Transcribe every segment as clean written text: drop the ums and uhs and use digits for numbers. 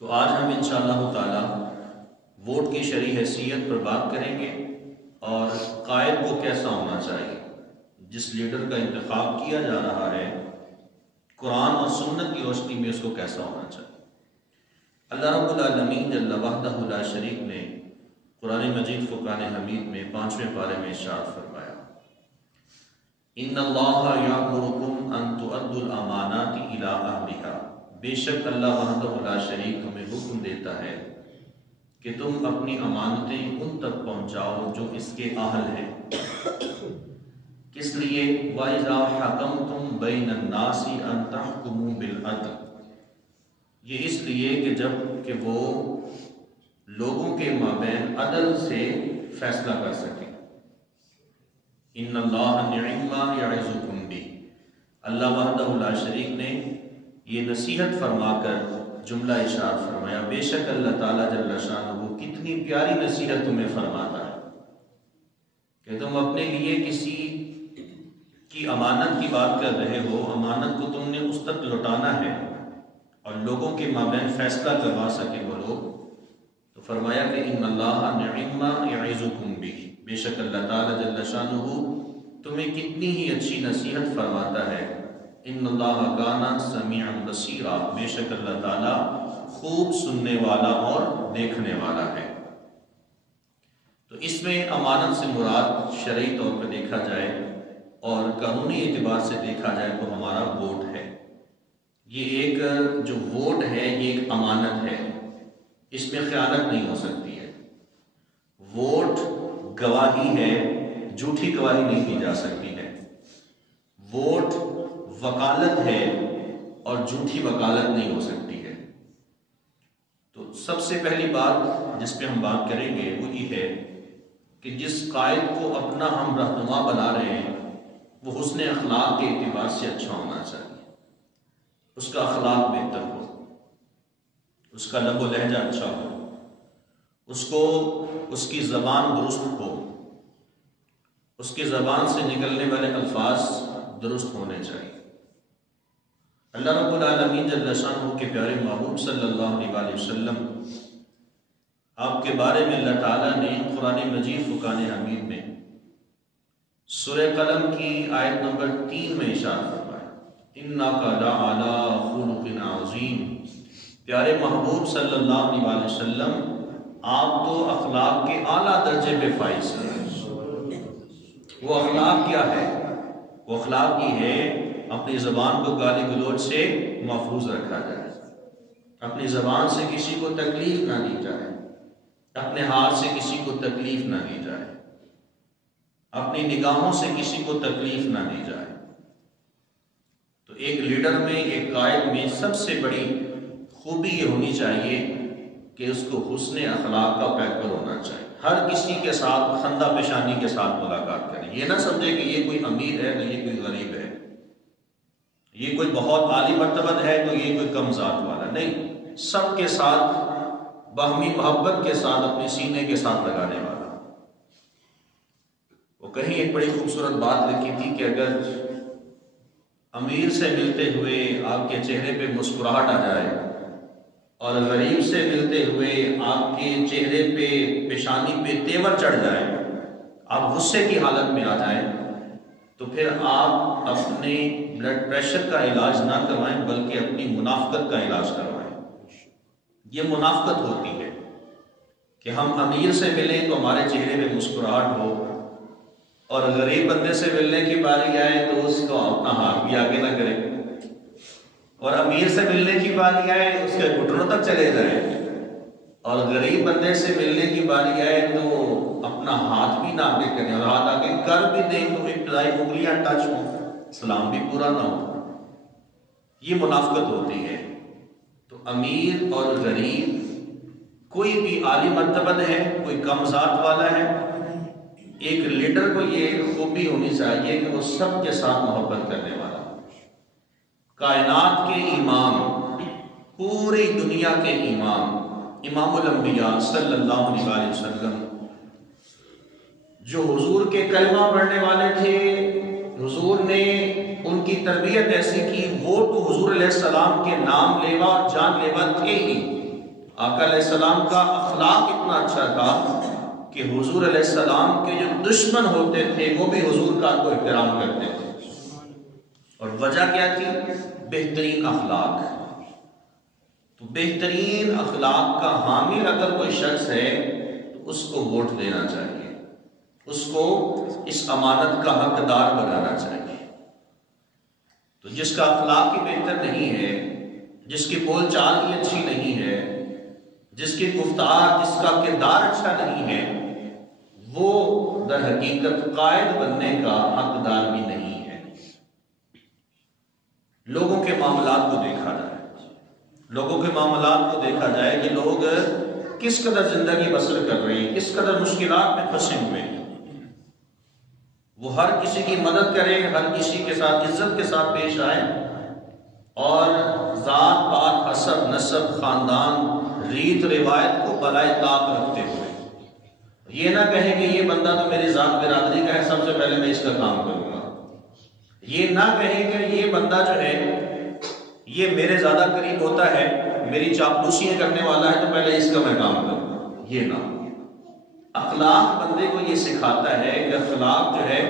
تو آج ہم انشاءاللہ تعالی ووٹ کی شرعی حیثیت پر بات کریں گے اور قائد کو کیسا ہونا چاہیے، جس لیڈر کا انتخاب کیا جا رہا ہے قرآن اور سنت کی روشنی میں اس کو کیسا ہونا چاہیے۔ اللہ رب العالمین جل وحدہ لا شریک نے قرآن مجید فرقان حمید میں 5ویں پارے میں ارشاد فرمایا، ان اللہ یأمرکم ان تؤدوا الامانات الی اہلہا، بے شک اللہ وحدہ لا شریک تمہیں حکم دیتا ہے کہ تم اپنی امانتیں ان تک پہنچاؤ جو اس کے اہل ہیں۔ کس لیے؟ وَإِذَا حَكَمْتُمْ بَيْنَ النَّاسِ أَن تَحْكُمُوا بِالْعَدْلِ، یہ اس لیے کہ جب کہ وہ لوگوں کے مابین عدل سے فیصلہ کر سکیں۔ ان اللہ نعم ما یعظکم بہ، اللہ وحدہ لا شریک نے یہ نصیحت فرما کر جملہ ارشاد فرمایا، بے شک اللہ تعالیٰ جل شانہ کتنی پیاری نصیحت تمہیں فرماتا ہے کہ تم اپنے لیے کسی کی امانت کی بات کر رہے ہو، امانت کو تم نے اس تک لوٹانا ہے اور لوگوں کے مابین فیصلہ کروا سکے وہ لوگ، تو فرمایا کہ ان اللہ نعم ما یعظکم بہ، بے شک اللہ تعالیٰ جل شانہ تمہیں کتنی ہی اچھی نصیحت فرماتا ہے۔ ان اللہ کان سمیعا بصیرا، بے شک اللہ تعالیٰ خوب سننے والا اور دیکھنے والا ہے۔ تو اس میں امانت سے مراد شرعی طور پہ دیکھا جائے اور قانونی اعتبار سے دیکھا جائے تو ہمارا ووٹ ہے۔ یہ ایک جو ووٹ ہے یہ ایک امانت ہے، اس میں خیانت نہیں ہو سکتی ہے۔ ووٹ گواہی ہے، جھوٹی گواہی نہیں دی جا سکتی ہے۔ ووٹ وکالت ہے اور جھوٹی وکالت نہیں ہو سکتی ہے۔ تو سب سے پہلی بات جس پہ ہم بات کریں گے وہ یہ ہے کہ جس قائد کو اپنا ہم رہنما بنا رہے ہیں وہ حسن اخلاق کے اعتبار سے اچھا ہونا چاہیے، اس کا اخلاق بہتر ہو، اس کا لب و لہجہ اچھا ہو، اس کی زبان درست ہو، اس کی زبان سے نکلنے والے الفاظ درست ہونے چاہیے۔ اللہ رب العالمین جل شانہ کے پیارے محبوب صلی اللہ علیہ وسلم آپ کے بارے میں اللہ تعالیٰ نے قرآن مجید فرقان حمید میں سورہ قلم کی آیت نمبر 3 میں ارشاد فرمایا، اِنَّكَ لَعَلَىٰ خُلُقٍ عَظِيمٍ، پیارے محبوب صلی اللہ علیہ وسلم آپ تو اخلاق کے اعلیٰ درجے پہ فائز ہیں۔ وہ اخلاق کیا ہے؟ وہ اخلاق یہ ہے اپنی زبان کو گالی گلوچ سے محفوظ رکھا جائے، اپنی زبان سے کسی کو تکلیف نہ دی جائے، اپنے ہاتھ سے کسی کو تکلیف نہ دی جائے، اپنی نگاہوں سے کسی کو تکلیف نہ دی جائے۔ تو ایک لیڈر میں، ایک قائد میں سب سے بڑی خوبی یہ ہونی چاہیے کہ اس کو حسن اخلاق کا پیکر ہونا چاہیے۔ ہر کسی کے ساتھ خندہ پیشانی کے ساتھ ملاقات کریں، یہ نہ سمجھے کہ یہ کوئی امیر ہے تو یہ کوئی غریب ہے، یہ کوئی بہت عالی مرتبہ ہے تو یہ کوئی کم ذات والا، نہیں، سب کے ساتھ باہمی محبت کے ساتھ اپنے سینے کے ساتھ لگانے والا۔ وہ کہیں ایک بڑی خوبصورت بات لکھی تھی کہ اگر امیر سے ملتے ہوئے آپ کے چہرے پہ مسکراہٹ آ جائے اور غریب سے ملتے ہوئے آپ کے چہرے پہ پیشانی پہ تیور چڑھ جائے، آپ غصے کی حالت میں آ جائیں، تو پھر آپ اپنے بلڈ پریشر کا علاج نہ کروائیں بلکہ اپنی منافقت کا علاج کروائیں۔ یہ منافقت ہوتی ہے کہ ہم امیر سے ملیں تو ہمارے چہرے پہ مسکراہٹ ہو اور غریب بندے سے ملنے کی باری آئے تو اس کو اپنا ہاتھ بھی آگے نہ کرے، اور امیر سے ملنے کی باری آئے اس کے گھٹنوں تک چلے جائیں، اور غریب بندے سے ملنے کی باری آئے تو اپنا ہاتھ بھی نہ آگے کریں، اور ہاتھ آگے کر بھی دیں تو ابتدائی انگلیاں ٹچ ہوں، سلام بھی پورا نہ ہو۔ یہ منافقت ہوتی ہے۔ تو امیر اور غریب، کوئی بھی عالی مرتبہ ہے، کوئی کم ذات والا ہے، ایک لیڈر کو یہ خوبی ہونی چاہیے کہ وہ سب کے ساتھ محبت کرنے والا، کائنات کے امام، پوری دنیا کے امام، امام الانبیاء صلی اللہ علیہ وسلم، جو حضور کے کلمہ پڑھنے والے تھے، حضور نے ان کی تربیت ایسی کی، وہ تو حضور علیہ السلام کے نام لیوا اور جان لیوا تھے ہی، آقا علیہ السلام کا اخلاق اتنا اچھا تھا کہ حضور علیہ السلام کے جو دشمن ہوتے تھے وہ بھی حضور کا کو احترام کرتے تھے. اور وجہ کیا تھی؟ بہترین اخلاق. تو بہترین اخلاق کا حامل اگر کوئی شخص ہے تو اس کو ووٹ دینا چاہیے، اس کو اس امانت کا حقدار بنانا چاہیے. تو جس کا اخلاق ہی بہتر نہیں ہے، جس کی بول چال ہی اچھی نہیں ہے، جس کی گفتار، جس کا کردار اچھا نہیں ہے، وہ در حقیقت قائد بننے کا حقدار بھی نہیں ہے. لوگوں کے معاملات کو دیکھا جائے، لوگوں کے معاملات کو دیکھا جائے کہ لوگ کس قدر زندگی بسر کر رہے ہیں، کس قدر مشکلات میں پھنسے ہوئے ہیں. وہ ہر کسی کی مدد کریں، ہر کسی کے ساتھ عزت کے ساتھ پیش آئیں، اور ذات پات، حسب نسب، خاندان، ریت روایت کو بالائے طاق رکھتے ہوئے یہ نہ کہیں کہ یہ بندہ تو میری ذات برادری کا ہے، سب سے پہلے میں اس کا کام کروں گا. یہ نہ کہیں کہ یہ بندہ جو ہے یہ میرے زیادہ قریب ہوتا ہے، میری چاپلوسیاں کرنے والا ہے، تو پہلے اس کا میں کام کروں گا. یہ نہ. اخلاق بندے کو یہ سکھاتا ہے کہ اخلاق جو ہے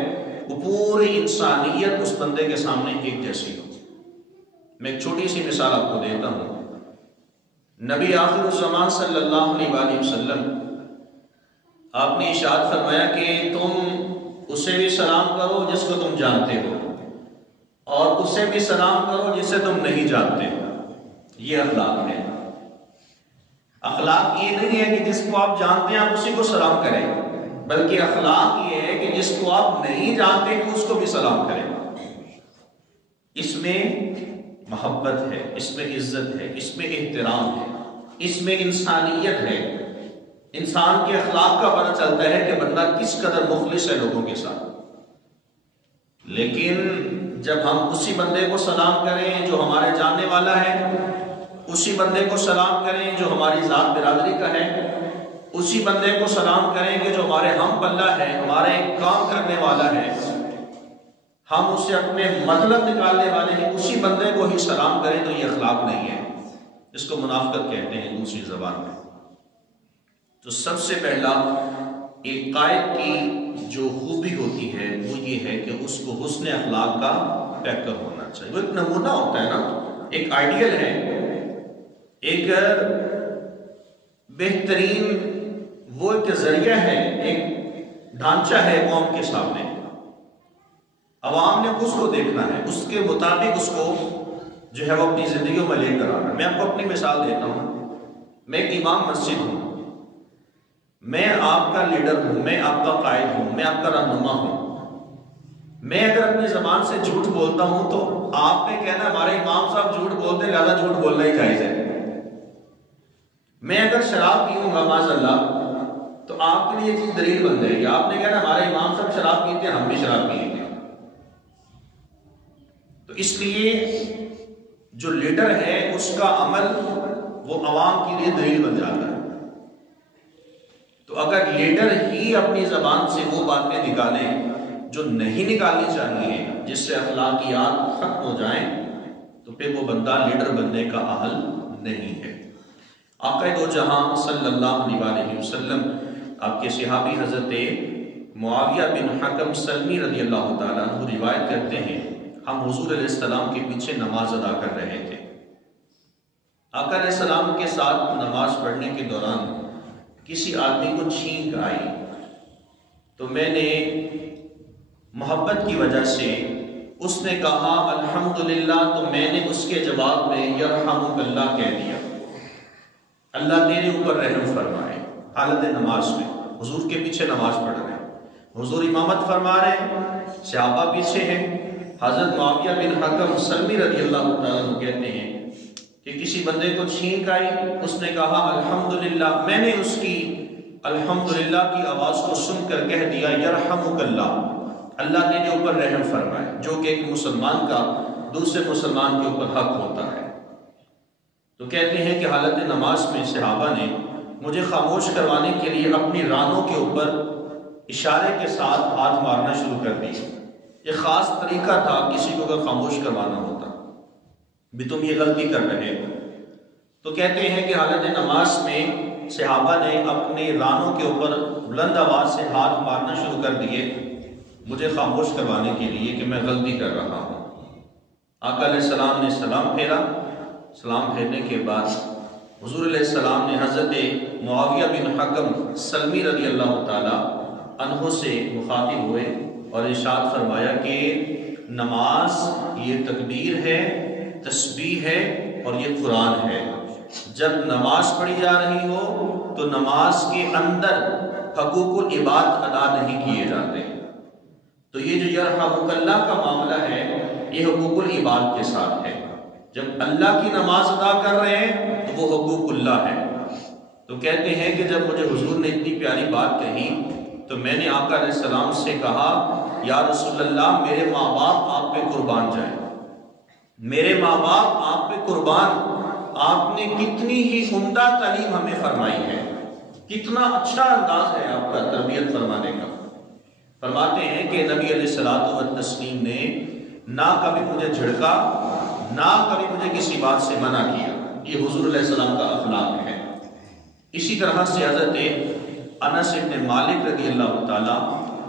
وہ پوری انسانیت اس بندے کے سامنے ایک جیسی ہو. میں ایک چھوٹی سی مثال آپ کو دیتا ہوں. نبی آخر الزمان صلی اللہ علیہ وآلہ وسلم آپ نے ارشاد فرمایا کہ تم اسے بھی سلام کرو جس کو تم جانتے ہو، اور اسے بھی سلام کرو جسے تم نہیں جانتے. یہ اخلاق ہے. اخلاق یہ نہیں ہے کہ جس کو آپ جانتے ہیں آپ اسی کو سلام کریں، بلکہ اخلاق یہ ہے کہ جس کو آپ نہیں جانتے ہیں اس کو بھی سلام کریں. اس میں محبت ہے، اس میں عزت ہے، اس میں احترام ہے، اس میں انسانیت ہے. انسان کے اخلاق کا پتہ چلتا ہے کہ بندہ کس قدر مخلص ہے لوگوں کے ساتھ. لیکن جب ہم اسی بندے کو سلام کریں جو ہمارے جاننے والا ہے، اسی بندے کو سلام کریں جو ہماری ذات برادری کا ہے، اسی بندے کو سلام کریں کہ جو ہمارے ہم پلہ ہے، ہمارے کام کرنے والا ہے، ہم اسے اپنے مطلب نکالنے والے ہیں، اسی بندے کو ہی سلام کریں، تو یہ اخلاق نہیں ہے. اس کو منافقت کہتے ہیں دوسری زبان میں. تو سب سے پہلا ایک قائد کی جو خوبی ہوتی ہے وہ یہ ہے کہ اس کو حسن اخلاق کا پیکر ہونا چاہیے. وہ ایک نمونہ ہوتا ہے نا، ایک آئیڈیل ہے، ایک بہترین وہ ایک ذریعہ ہے، ایک ڈھانچہ ہے قوم کے سامنے. عوام نے اس کو دیکھنا ہے، اس کے مطابق اس کو جو ہے وہ اپنی زندگیوں میں لے کر آنا. میں آپ کو اپنی مثال دیتا ہوں. میں ایک امام مسجد ہوں، میں آپ کا لیڈر ہوں، میں آپ کا قائد ہوں، میں آپ کا رہنما ہوں. میں اگر اپنی زبان سے جھوٹ بولتا ہوں تو آپ نے کہنا ہمارے امام صاحب جھوٹ بولتے ہیں، لہذا جھوٹ بولنا ہی جائز ہے. میں اگر شراب پیوں گا معاذ اللہ تو آپ کے لیے یہ چیز دلیل بن جائے گی. آپ نے کہنا ہمارے امام صاحب شراب پیتے ہیں، ہم بھی شراب پیئیں گے. تو اس لیے جو لیڈر ہے اس کا عمل وہ عوام کے لیے دلیل بن جاتا ہے. تو اگر لیڈر ہی اپنی زبان سے وہ باتیں نکالیں جو نہیں نکالنی چاہیے، جس سے اخلاقیات ختم ہو جائیں، تو پھر وہ بندہ لیڈر بننے کا اہل نہیں ہے. آقا دو جہاں صلی اللہ علیہ وسلم آپ کے صحابی حضرت معاویہ بن حکم سلمی رضی اللہ تعالیٰ عنہ روایت کرتے ہیں ہم حضور علیہ السلام کے پیچھے نماز ادا کر رہے تھے. آقا علیہ السلام کے ساتھ نماز پڑھنے کے دوران کسی آدمی کو چھینک آئی تو میں نے محبت کی وجہ سے اس نے کہا الحمدللہ، تو میں نے اس کے جواب میں یرحمک اللہ کہہ دیا، اللہ تیرے اوپر رحم فرمائے. حالت نماز میں حضور کے پیچھے نماز پڑھ رہے ہیں، حضور امامت فرما رہے ہیں، صحابہ پیچھے ہیں. حضرت معاویہ بن حکم سلمی رضی اللہ تعالیٰ عنہ کہتے ہیں کہ کسی بندے کو چھینک آئی، اس نے کہا الحمدللہ، میں نے اس کی الحمدللہ کی آواز کو سن کر کہہ دیا یرحمک اللہ، اللہ تیرے اوپر رحم فرمائے، جو کہ ایک مسلمان کا دوسرے مسلمان کے اوپر حق ہوتا ہے. تو کہتے ہیں کہ حالت نماز میں صحابہ نے مجھے خاموش کروانے کے لیے اپنی رانوں کے اوپر اشارے کے ساتھ ہاتھ مارنا شروع کر دی. یہ خاص طریقہ تھا کسی کو اگر خاموش کروانا ہوتا بھی تم یہ غلطی کر رہے ہو. تو کہتے ہیں کہ حالت نماز میں صحابہ نے اپنے رانوں کے اوپر بلند آواز سے ہاتھ مارنا شروع کر دیے مجھے خاموش کروانے کے لیے کہ میں غلطی کر رہا ہوں۔ آقا علیہ السلام نے سلام پھیرا، سلام پھیرنے کے بعد حضور علیہ السلام نے حضرت معاویہ بن حکم سلمی رضی اللہ تعالی عنہ سے مخاطب ہوئے اور ارشاد فرمایا کہ نماز یہ تکبیر ہے، تسبیح ہے اور یہ قرآن ہے۔ جب نماز پڑھی جا رہی ہو تو نماز کے اندر حقوق العباد ادا نہیں کیے جاتے۔ تو یہ جو یرحمک اللہ کا معاملہ ہے یہ حقوق العباد کے ساتھ ہے۔ جب اللہ کی نماز ادا کر رہے ہیں تو وہ حقوق اللہ ہے۔ تو کہتے ہیں کہ جب مجھے حضور نے اتنی پیاری بات کہی تو میں نے آقا علیہ السلام سے کہا یا رسول اللہ میرے ماں باپ آپ پہ قربان جائیں، میرے ماں باپ آپ پہ قربان، آپ نے کتنی ہی عمدہ تعلیم ہمیں فرمائی ہے، کتنا اچھا انداز ہے آپ کا تربیت فرمانے کا۔ فرماتے ہیں کہ نبی علیہ الصلوۃ والتسلیم نے نہ کبھی مجھے جھڑکا، نہ کبھی مجھے کسی بات سے منع کیا۔ یہ حضور علیہ السلام کا اخلاق ہے۔ اسی طرح سے حضرت انس بن مالک رضی اللہ تعالی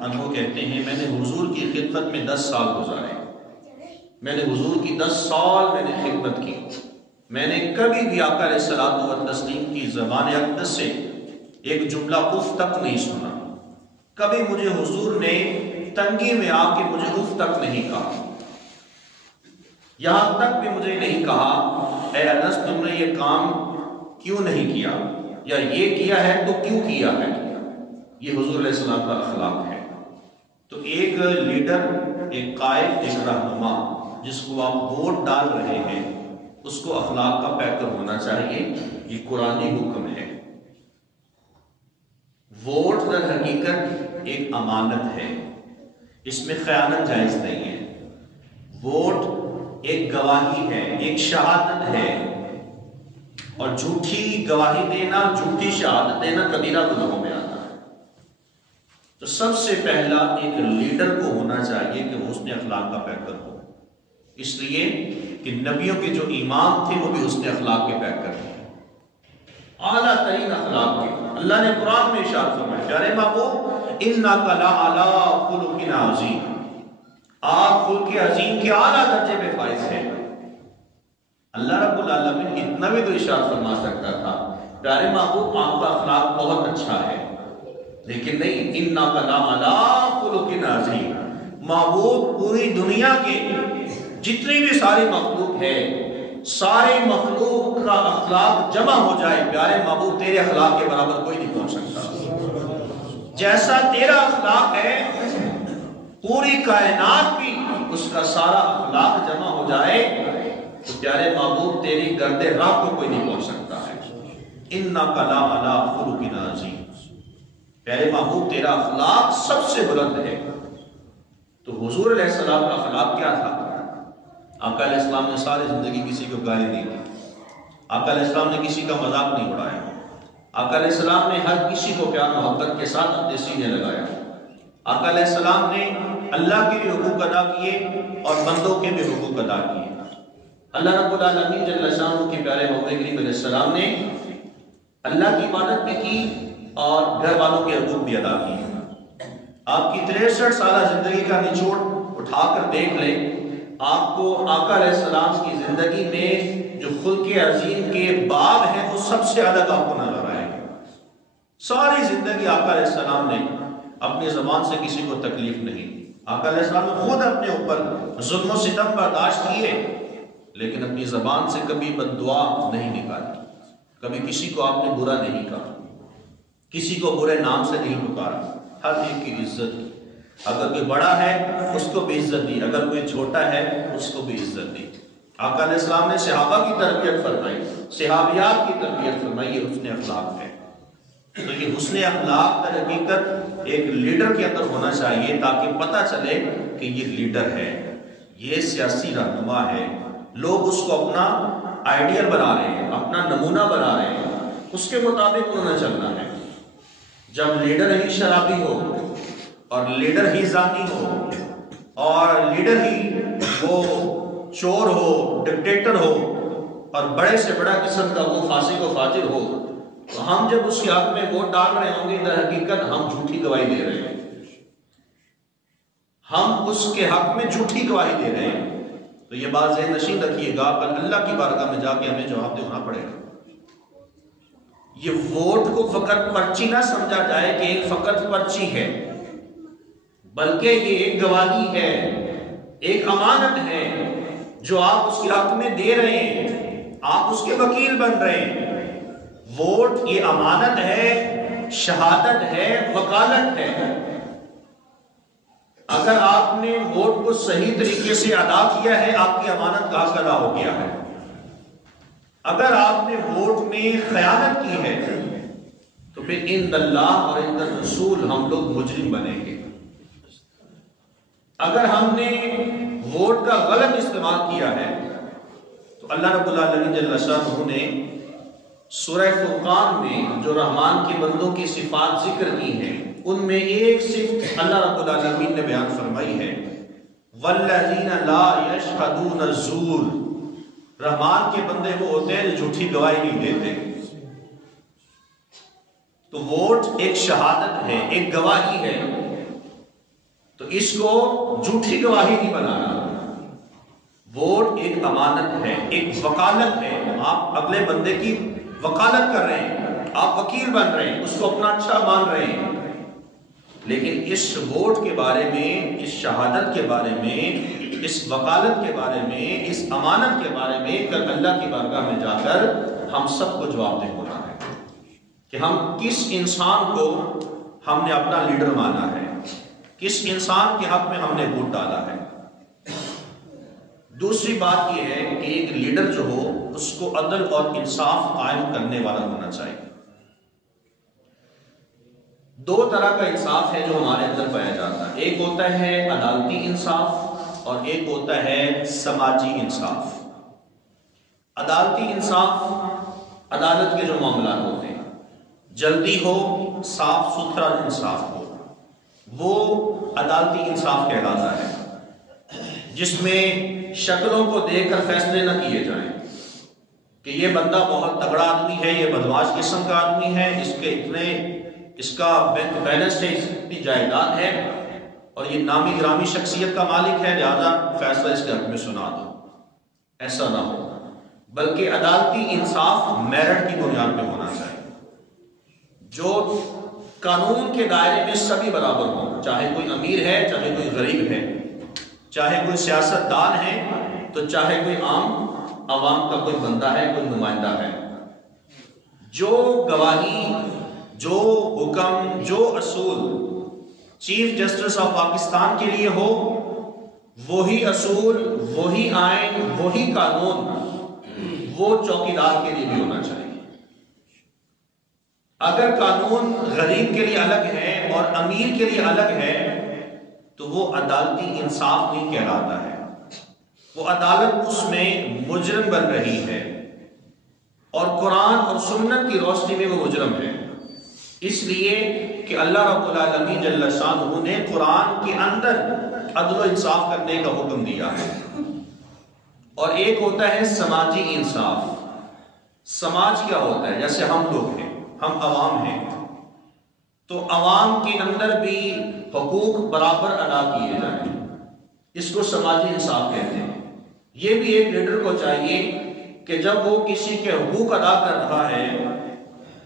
عنہ کہتے ہیں میں نے حضور کی خدمت میں 10 سال گزارے، میں نے حضور کی 10 سال میں نے خدمت کی، میں نے کبھی بھی آقا علیہ الصلوۃ والتسلیم کی زبان اقدس سے ایک جملہ اف تک نہیں سنا۔ کبھی مجھے حضور نے تنگی میں آ کے مجھے اف تک نہیں کہا، یہاں تک بھی مجھے نہیں کہا اے انس تم نے یہ کام کیوں نہیں کیا، یا یہ کیا ہے تو کیوں کیا ہے۔ یہ حضور علیہ السلام کا اخلاق ہے۔ تو ایک لیڈر، ایک قائد، ایک رہنما جس کو آپ ووٹ ڈال رہے ہیں اس کو اخلاق کا پیکر ہونا چاہیے۔ یہ قرآنی حکم ہے۔ ووٹ در حقیقت ایک امانت ہے، اس میں خیانت جائز نہیں ہے۔ ووٹ ایک گواہی ہے، ایک شہادت ہے، اور جھوٹی گواہی دینا، جھوٹی شہادت دینا کبیرہ گناہوں میں آتا ہے۔ تو سب سے پہلا ایک لیڈر کو ہونا چاہیے کہ وہ حسن اخلاق کا پیکر ہو، اس لیے کہ نبیوں کے جو امام تھے وہ بھی حسن اخلاق کے پیکر تھے، اعلیٰ ترین اخلاق کے۔ اللہ نے قرآن میں ارشاد فرمایا پیارے محبوب انک لعلی خلق عظیم، آپ خلق عظیم کے اعلیٰ درجے پہ فائز ہیں۔ اللہ رب العالمین اتنا بھی تو ارشاد فرما سکتا تھا پیارے محبوب آپ کا اخلاق بہت اچھا ہے، لیکن نہیں، انک لعلی خلق عظیم۔ محبوب پوری دنیا کے جتنی بھی ساری مخلوق ہے، سارے مخلوق کا اخلاق جمع ہو جائے پیارے محبوب تیرے اخلاق کے برابر کوئی نہیں پہنچ سکتا۔ جیسا تیرا اخلاق ہے پوری کائنات بھی اس کا سارا اخلاق جمع ہو جائے تو پیارے محبوب تیری گرد راہ کو کوئی نہیں پہنچ سکتا ہے۔ انک لعلی خلق عظیم، پیارے محبوب تیرا اخلاق سب سے بلند ہے۔ تو حضور علیہ السلام کا اخلاق کیا تھا؟ آقا علیہ السلام نے ساری زندگی کسی کو گالی نہیں دی، آقا علیہ السلام نے کسی کا مذاق نہیں اڑایا، آقا علیہ السلام نے ہر کسی کو پیار محبت کے ساتھ اپنے سینے لگایا۔ آقا علیہ السلام نے اللہ کے بھی حقوق ادا کیے اور بندوں کے بھی حقوق ادا کیے۔ اللہ رب العالمین جل شانہ کے پیارے محبوب کریم علیہ السلام نے اللہ کی عبادت بھی کی اور گھر والوں کے حقوق بھی ادا کیے۔ آپ کی 63 سالہ زندگی کا نچوڑ اٹھا کر دیکھ لیں، آپ کو آقا علیہ السلام کی زندگی میں جو خلق عظیم کے باب ہیں وہ سب سے الگ آپ کو نظر آئے گا۔ ساری زندگی آقا علیہ السلام نے اپنی زبان سے کسی کو تکلیف نہیں دی۔ آقا علیہ السلام نے خود اپنے اوپر ظلم و ستم برداشت کیے، لیکن اپنی زبان سے کبھی بد دعا نہیں نکالی، کبھی کسی کو آپ نے برا نہیں کہا، کسی کو برے نام سے نہیں پکارا، ہر ایک کی عزت کی۔ اگر کوئی بڑا ہے اس کو بھی عزت دی، اگر کوئی چھوٹا ہے اس کو بھی عزت دی۔ آقا علیہ السلام نے صحابہ کی تربیت فرمائی، صحابیات کی تربیت فرمائی، یہ حسن اخلاق ہے۔ تو یہ حسن اخلاق در حقیقت ایک لیڈر کے اندر ہونا چاہیے تاکہ پتہ چلے کہ یہ لیڈر ہے، یہ سیاسی رہنما ہے، لوگ اس کو اپنا آئیڈیل بنا رہے ہیں، اپنا نمونہ بنا رہے ہیں، اس کے مطابق انہوں نے چلنا ہے۔ جب لیڈر ہی شرابی ہو اور لیڈر ہی زانی ہو اور لیڈر ہی وہ چور ہو، ڈکٹیٹر ہو، اور بڑے سے بڑا قسم کا وہ فاسق و فاجر ہو، تو ہم جب اس کے حق میں ووٹ ڈال رہے ہوں گے در حقیقت ہم جھوٹی گواہی دے رہے ہیں، ہم اس کے حق میں جھوٹی گواہی دے رہے ہیں۔ تو یہ بات ذہن نشین رکھیے گا، کل اللہ کی بارگاہ میں جا کے ہمیں جواب دینا پڑے گا۔ یہ ووٹ کو فقط پرچی نہ سمجھا جائے کہ ایک فقط پرچی ہے، بلکہ یہ ایک گواہی ہے، ایک امانت ہے جو آپ اس کے حق میں دے رہے ہیں، آپ اس کے وکیل بن رہے ہیں۔ ووٹ یہ امانت ہے، شہادت ہے، وکالت ہے۔ اگر آپ نے ووٹ کو صحیح طریقے سے ادا کیا ہے، آپ کی امانت کا حق ادا ہو گیا ہے۔ اگر آپ نے ووٹ میں خیانت کی ہے تو پھر عند اللہ اور عند الرسول ہم لوگ مجرم بنیں گے۔ اگر ہم نے ووٹ کا غلط استعمال کیا ہے تو اللہ رب العالمین جل شانہ نے سورہ فرقان میں جو رحمان کے بندوں کی صفات ذکر کی ہیں، ان میں ایک صفت اللہ رب العالمین نے بیان فرمائی ہے، والذین لا یشہدون الزور۔ رحمان کے بندے وہ ہوتے ہیں جو جھوٹی گواہی نہیں دیتے۔ تو ووٹ ایک شہادت ہے، ایک گواہی ہے، تو اس کو جھوٹی گواہی نہیں بنانا۔ ووٹ ایک امانت ہے، ایک وکالت ہے، آپ اگلے بندے کی وکالت کر رہے ہیں، آپ وکیل بن رہے ہیں، اس کو اپنا اچھا مان رہے ہیں۔ لیکن اس ووٹ کے بارے میں، اس شہادت کے بارے میں، اس وکالت کے بارے میں، اس امانت کے بارے میں کل اللہ کی بارگاہ میں جا کر ہم سب کو جواب دہ ہونا ہے کہ ہم کس انسان کو ہم نے اپنا لیڈر مانا ہے، کس انسان کے حق میں ہم نے ووٹ ڈالا ہے۔ دوسری بات یہ ہے کہ ایک لیڈر جو ہو اس کو عدل اور انصاف قائم کرنے والا ہونا چاہیے۔ دو طرح کا انصاف ہے جو ہمارے اندر پایا جاتا ہے، ایک ہوتا ہے عدالتی انصاف اور ایک ہوتا ہے سماجی انصاف۔ عدالتی انصاف عدالت کے جو معاملات ہوتے ہیں، جلدی ہو، صاف ستھرا انصاف ہو، وہ عدالتی انصاف کہلاتا ہے، جس میں شکلوں کو دیکھ کر فیصلے نہ کیے جائیں کہ یہ بندہ بہت تگڑا آدمی ہے، یہ بدماش قسم کا آدمی ہے، اس کا بینک بیلنس ہے، اتنی جائیداد ہے اور یہ نامی گرامی شخصیت کا مالک ہے، لہذا فیصلہ اس کے حق میں سنا دو۔ ایسا نہ ہو، بلکہ عدالتی انصاف میرٹ کی بنیاد پہ ہونا چاہیے، جو قانون کے دائرے میں سبھی برابر ہوں، چاہے کوئی امیر ہے، چاہے کوئی غریب ہے، چاہے کوئی سیاست دان ہے تو چاہے کوئی عوام کا کوئی بندہ ہے، کوئی نمائندہ ہے۔ جو گواہی، جو حکم، جو اصول چیف جسٹس آف پاکستان کے لیے ہو، وہی اصول، وہی آئین، وہی قانون وہ چوکیدار کے لیے بھی ہونا چاہیے۔ اگر قانون غریب کے لیے الگ ہے اور امیر کے لیے الگ ہے تو وہ عدالتی انصاف نہیں کہلاتا ہے، وہ عدالت اس میں مجرم بن رہی ہے، اور قرآن اور سنت کی روشنی میں وہ مجرم ہے، اس لیے کہ اللہ رب العالمین جل شانہ نے قرآن کے اندر عدل و انصاف کرنے کا حکم دیا ہے۔ اور ایک ہوتا ہے سماجی انصاف۔ سماج کیا ہوتا ہے؟ جیسے ہم لوگ ہیں، ہم عوام ہیں، تو عوام کے اندر بھی حقوق برابر ادا کیے جائیں، اس کو سماجی انصاف کہتے ہیں۔ یہ بھی ایک لیڈر کو چاہیے کہ جب وہ کسی کے حقوق ادا کر رہا ہے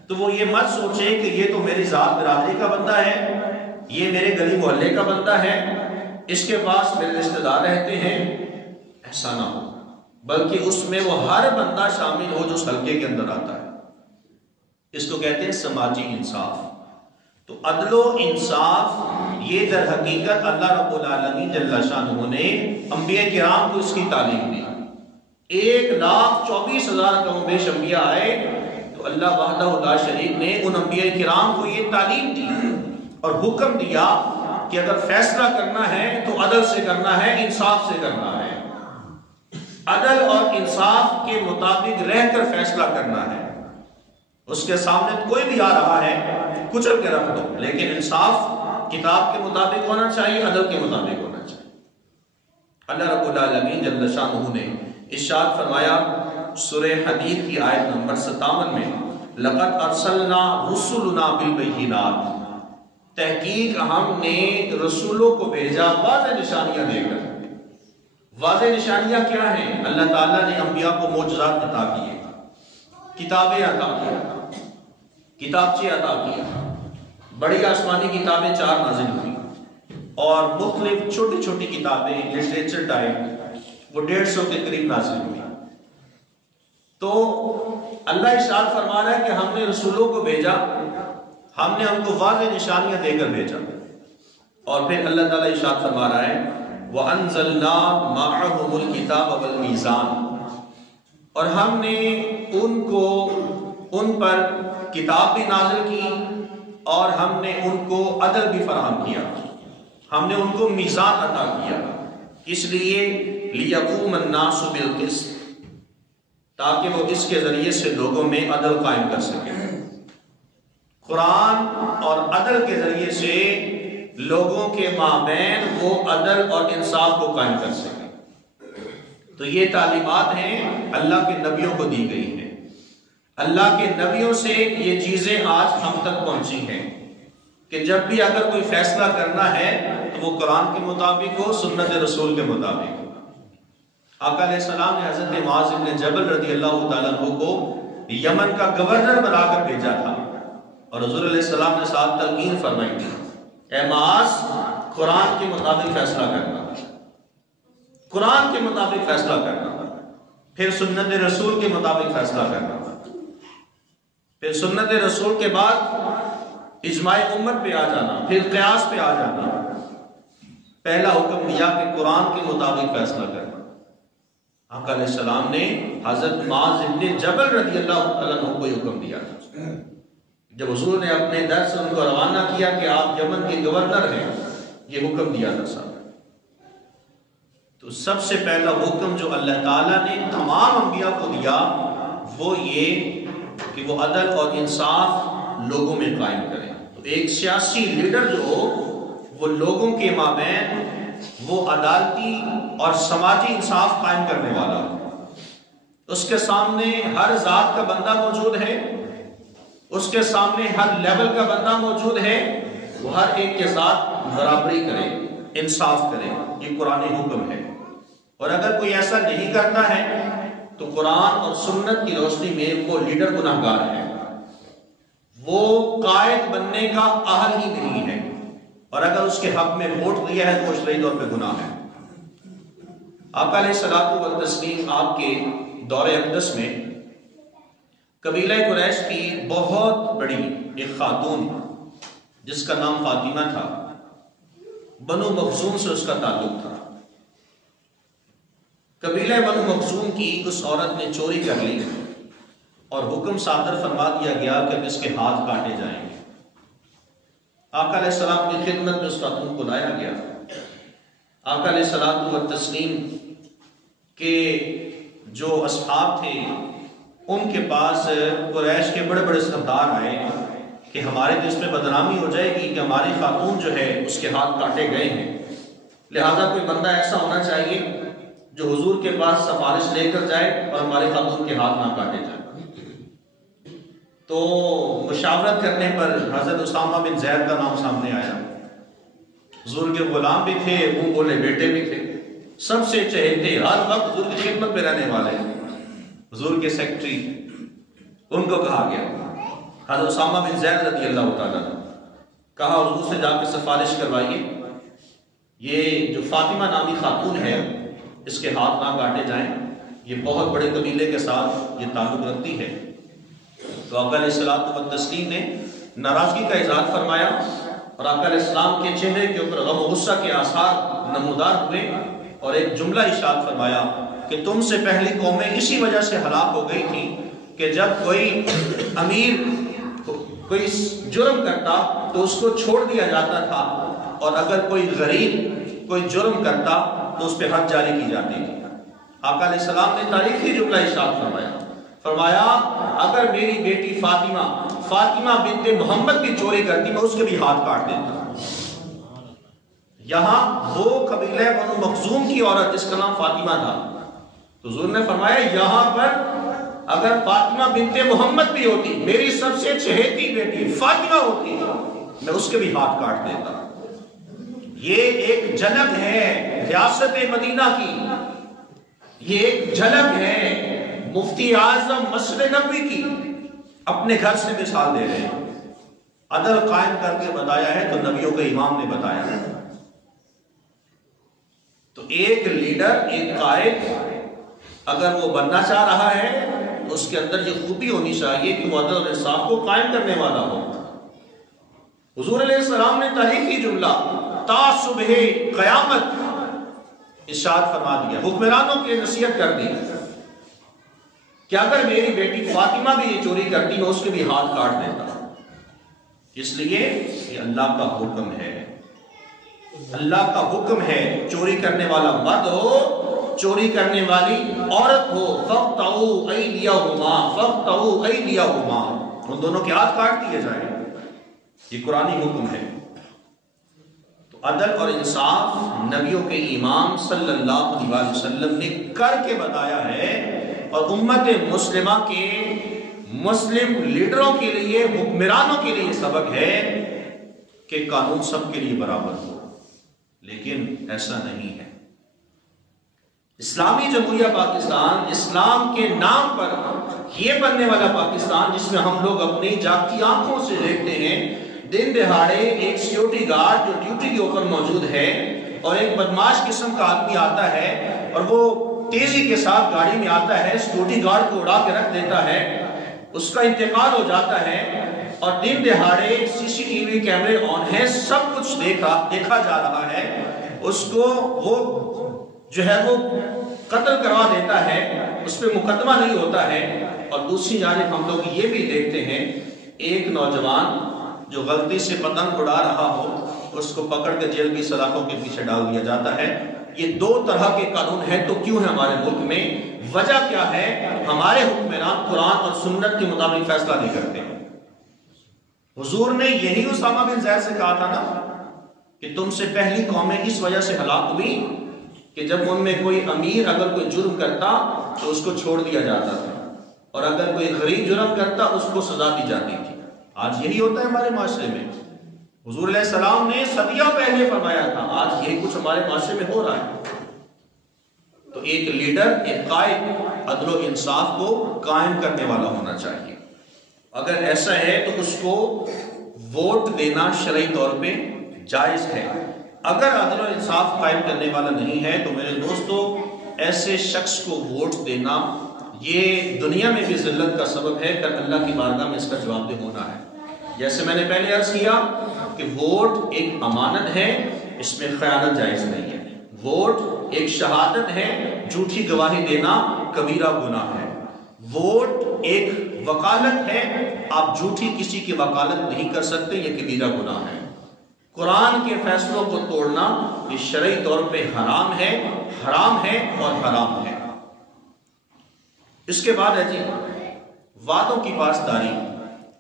تو وہ یہ مت سوچے کہ یہ تو میری ذات برادری کا بندہ ہے، یہ میرے گلی محلے کا بندہ ہے، اس کے پاس میرے رشتہ دار رہتے ہیں، ایسا نہ ہو، بلکہ اس میں وہ ہر بندہ شامل ہو جو اس حلقے کے اندر آتا ہے۔ اس کو کہتے ہیں سماجی انصاف۔ تو عدل و انصاف یہ در حقیقت اللہ رب العالمین جل شانہ نے انبیاء کرام کو اس کی تعلیم دی۔ 1,24,000 کم و بیش انبیاء آئے تو اللہ وحدہ لا شریک نے ان انبیاء کرام کو یہ تعلیم دی اور حکم دیا کہ اگر فیصلہ کرنا ہے تو عدل سے کرنا ہے، انصاف سے کرنا ہے، عدل اور انصاف کے مطابق رہ کر فیصلہ کرنا ہے۔ اس کے سامنے کوئی بھی آ رہا ہے کچل کے رکھ دو، لیکن انصاف کتاب کے مطابق ہونا چاہیے، عدل کے مطابق ہونا چاہیے۔ اللہ رب العالمین جل شانہ نے ارشاد فرمایا سورہ حدید کی آیت نمبر 57 میں لقد ارسلنا رسلنا بالبینات، تحقیق ہم نے رسولوں کو بھیجا واضح نشانیاں دے کر۔ واضح نشانیاں کیا ہیں؟ اللہ تعالیٰ نے انبیاء کو معجزات عطا کیے، کتابیں عطا کی، کتابچے عطا کیے، بڑی آسمانی کتابیں 4 نازل ہوئی، اور مختلف چھوٹی چھوٹی کتابیں لٹریچر ٹائپ وہ 150 کے قریب نازل ہوئی۔ تو اللہ ارشاد فرما رہا ہے کہ ہم نے رسولوں کو بھیجا، ہم نے ان کو واضح نشانیاں دے کر بھیجا، اور پھر اللہ تعالیٰ ارشاد فرما رہا ہے وَأَنزَلْنَا مَعَهُمُ الْكِتَابَ وَالْمِيزَانَ، اور ہم نے ان پر کتاب بھی نازل کی اور ہم نے ان کو عدل بھی فراہم کیا، ہم نے ان کو میزان عطا کیا، اس لیے لِيَقُومَ النَّاسُ بِالْقِسْطِ، تاکہ وہ اس کے ذریعے سے لوگوں میں عدل قائم کر سکیں۔ قرآن اور عدل کے ذریعے سے لوگوں کے مابین وہ عدل اور انصاف کو قائم کر سکیں۔ تو یہ تعلیمات ہیں اللہ کے نبیوں کو دی گئی ہیں، اللہ کے نبیوں سے یہ چیزیں آج ہم تک پہنچی ہیں کہ جب بھی اگر کوئی فیصلہ کرنا ہے تو وہ قرآن کے مطابق ہو، سنت رسول کے مطابق ہو۔ آقا علیہ السلام نے حضرت معاذ بن جبل رضی اللہ تعالیٰ عنہ کو یمن کا گورنر بنا کر بھیجا تھا، اور حضور علیہ السلام نے ساتھ تلقین فرمائی تھی، اے معاذ قرآن کے مطابق فیصلہ کرنا، قرآن کے مطابق فیصلہ کرنا، پھر سنت رسول کے مطابق فیصلہ کرنا، پھر سنت رسول کے بعد اجماع امت پہ آ جانا، پھر قیاس پہ آ جانا۔ پہلا حکم دیا کہ قرآن کے مطابق فیصلہ کرنا۔ آقا علیہ السلام نے حضرت معاذ بن جبل رضی اللہ عنہ کو حکم دیا تھا، جب حضور نے اپنے در سے ان کو روانہ کیا کہ آپ یمن کے گورنر ہیں، یہ حکم دیا تھا صاحب۔ تو سب سے پہلا حکم جو اللہ تعالیٰ نے تمام انبیاء کو دیا وہ یہ کہ وہ عدل اور انصاف لوگوں میں قائم کریں۔ تو ایک سیاسی لیڈر جو ہو وہ لوگوں کے مابین وہ عدالتی اور سماجی انصاف قائم کرنے والا ہو، اس کے سامنے ہر ذات کا بندہ موجود ہے، اس کے سامنے ہر لیول کا بندہ موجود ہے، وہ ہر ایک کے ساتھ برابری کرے، انصاف کرے، یہ قرآن حکم ہے۔ اور اگر کوئی ایسا نہیں کرتا ہے تو قرآن اور سنت کی روشنی میں وہ لیڈر گناہگار ہے، وہ قائد بننے کا اہل ہی نہیں ہے، اور اگر اس کے حق میں ووٹ دیا ہے تو وہ شرعی طور پہ گناہ ہے۔ آقا علیہ الصلوۃ والتسلیم آپ کے دور اقدس میں قبیلہ قریش کی بہت بڑی ایک خاتون جس کا نام فاطمہ تھا، بنو مخزوم سے اس کا تعلق تھا۔ قبیلہ بنو مخزوم کی اس عورت نے چوری کر لی اور حکم صادر فرما دیا گیا کہ اس کے ہاتھ کاٹے جائیں گے۔ آقا علیہ السلام کی خدمت میں اس خاتون کو لایا گیا۔ آقا علیہ الصلوۃ والتسلیم کے جو اصحاب تھے ان کے پاس قریش کے بڑے بڑے سردار آئے کہ ہمارے تو اس میں بدنامی ہو جائے گی کہ ہماری خاتون جو ہے اس کے ہاتھ کاٹے گئے ہیں، لہذا کوئی بندہ ایسا ہونا چاہیے جو حضور کے پاس سفارش لے کر جائے اور ہماری خاتون کے ہاتھ نہ کاٹے جائے۔ تو مشاورت کرنے پر حضرت اسامہ بن زید کا نام سامنے آیا۔ حضور کے غلام بھی تھے، منہ بولے بیٹے بھی تھے، سب سے چہیتے، ہر وقت حضور کی خدمت پہ رہنے والے، حضور کے سیکٹری، ان کو کہا گیا حضرت اسامہ بن زید رضی اللہ تعالیٰ کہا حضور سے جا کے سفارش کروائیے، یہ جو فاطمہ نامی خاتون ہے اس کے ہاتھ نہ کاٹے جائیں، یہ بہت بڑے قبیلے کے ساتھ یہ تعلق رکھتی ہے۔ تو آقا علیہ الصلوۃ والتسلیم نے ناراضگی کا اظہار فرمایا، اور آقا علیہ السلام کے چہرے کے اوپر غم و غصہ کے آثار نمودار ہوئے، اور ایک جملہ ارشاد فرمایا کہ تم سے پہلی قومیں اسی وجہ سے ہلاک ہو گئی تھی کہ جب کوئی امیر کوئی جرم کرتا تو اس کو چھوڑ دیا جاتا تھا، اور اگر کوئی غریب کوئی جرم کرتا تو اس پہ حد جاری کی جاتی تھی۔ آقا علیہ السلام نے تاریخی جملہ ارشاد فرمایا اگر میری بیٹی فاطمہ بنت محمد بھی چوری کرتی میں اس کے بھی ہاتھ کاٹ دیتا۔ یہاں وہ قبیلہ بنو مخزوم کی عورت جس کا نام فاطمہ تھا، تو حضور نے فرمایا یہاں پر اگر فاطمہ بنت محمد بھی ہوتی، میری سب سے چہیتی بیٹی فاطمہ ہوتی، میں اس کے بھی ہاتھ کاٹ دیتا۔ یہ ایک جھلک ہے ریاست مدینہ کی، یہ ایک جھلک ہے مفتی اعظم مسجد نبوی کی، اپنے گھر سے مثال دے رہے ہیں۔ عدل قائم کر کے بتایا ہے تو نبیوں کے امام نے بتایا ہے۔ تو ایک لیڈر، ایک قائد اگر وہ بننا چاہ رہا ہے تو اس کے اندر یہ خوبی ہونی چاہیے کہ وہ عدل اور انصاف کو قائم کرنے والا ہو۔ حضور علیہ السلام نے تاریخی جملہ تا صبح قیامت ارشاد فرما دیا، حکمرانوں کی نصیحت کر دی کہ اگر میری بیٹی فاطمہ بھی یہ چوری کرتی میں اس کے بھی ہاتھ کاٹ دیتا۔ اس لیے یہ اللہ کا حکم ہے، اللہ کا حکم ہے، چوری کرنے والا مرد ہو، چوری کرنے والی عورت ہو، فَاقْطَعُوا أَيْدِيَهُمَا فَاقْطَعُوا أَيْدِيَهُمَا، ان دونوں کے ہاتھ کاٹ دیے جائیں۔ یہ قرآنی حکم ہے۔ تو عدل اور انصاف نبیوں کے امام صلی اللہ علیہ وسلم نے کر کے بتایا ہے، اور امت مسلمہ کے مسلم لیڈروں کے لیے، حکمرانوں کے لیے سبق ہے کہ قانون سب کے لیے برابر ہو، لیکن ایسا نہیں ہے۔ اسلامی جمہوریہ پاکستان، اسلام کے نام پر یہ بننے والا پاکستان جس میں ہم لوگ اپنی جاگتی آنکھوں سے دیکھتے ہیں، دن دہاڑے ایک سیکورٹی گارڈ جو ڈیوٹی کے اوپر موجود ہے اور ایک بدماش قسم کا آدمی آتا ہے اور وہ تیزی کے ساتھ گاڑی میں آتا ہے، سیکورٹی گارڈ کو اڑا کے رکھ دیتا ہے، اس کا انتقال ہو جاتا ہے، اور دن دہاڑے سی سی ٹی وی کیمرے آن ہیں، سب کچھ دیکھا جا رہا ہے، اس کو وہ جو ہے وہ قتل کروا دیتا ہے، اس پہ مقدمہ نہیں ہوتا ہے۔ اور دوسری جانب ہم لوگ یہ بھی دیکھتے ہیں ایک نوجوان جو غلطی سے پتنگ اڑا رہا ہو اس کو پکڑ کے جیل کی سلاخوں کے پیچھے ڈال دیا جاتا ہے۔ یہ دو طرح کے قانون ہیں تو کیوں ہے ہمارے ملک میں؟ وجہ کیا ہے؟ ہمارے حکمران قرآن اور سنت کے مطابق فیصلہ نہیں کرتے۔ حضور نے یہی اسامہ بن زید سے کہا تھا نا کہ تم سے پہلی قومیں اس وجہ سے ہلاک ہوئی کہ جب ان میں کوئی امیر اگر کوئی جرم کرتا تو اس کو چھوڑ دیا جاتا تھا، اور اگر کوئی غریب جرم کرتا اس کو سزا دی جاتی تھی۔ آج یہی ہوتا ہے ہمارے معاشرے میں۔ حضور علیہ السلام نے صدیوں پہلے فرمایا تھا، آج یہی کچھ ہمارے معاشرے میں ہو رہا ہے۔ تو ایک لیڈر، ایک قائد عدل و انصاف کو قائم کرنے والا ہونا چاہیے۔ اگر ایسا ہے تو اس کو ووٹ دینا شرعی طور پہ جائز ہے۔ اگر عدل و انصاف قائم کرنے والا نہیں ہے تو میرے دوستو ایسے شخص کو ووٹ دینا یہ دنیا میں بھی ذلت کا سبب ہے، کل اللہ کی بارگاہ میں اس کا جواب دہ ہونا ہے۔ جیسے میں نے پہلے عرض کیا کہ ووٹ ایک امانت ہے، اس میں خیانت جائز نہیں ہے۔ ووٹ ایک شہادت ہے، جھوٹی گواہی دینا کبیرہ گناہ ہے۔ ووٹ ایک وکالت ہے، آپ جھوٹی کسی کی وکالت نہیں کر سکتے، یہ کبیرہ گناہ ہے۔ قرآن کے فیصلوں کو توڑنا یہ شرعی طور پہ حرام ہے اور حرام ہے۔ اس کے بعد ہے جی وعدوں کی پاسداری۔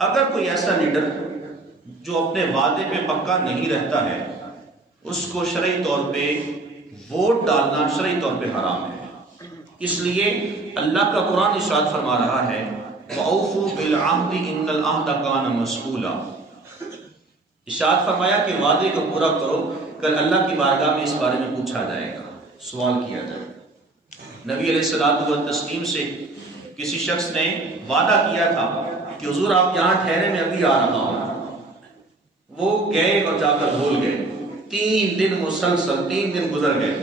اگر کوئی ایسا لیڈر جو اپنے وعدے پہ پکا نہیں رہتا ہے اس کو شرعی طور پہ ووٹ ڈالنا شرعی طور پہ حرام ہے۔ اس لیے اللہ کا قرآن ارشاد فرما رہا ہے وَأَوْفُوا بِالْعَهْدِ إِنَّ الْعَهْدَ كَانَ مَسْئُولًا، ارشاد فرمایا کہ وعدے کو پورا کرو، کل اللہ کی بارگاہ میں اس بارے میں پوچھا جائے گا، سوال کیا جائے گا۔ نبی علیہ الصلوۃ والتسلیم سے کسی شخص نے وعدہ کیا تھا کہ حضور آپ یہاں ٹھہرے، میں ابھی آ رہا ہوں۔ وہ گئے اور جا کر بھول گئے۔ 3 دن مسلسل 3 دن گزر گئے۔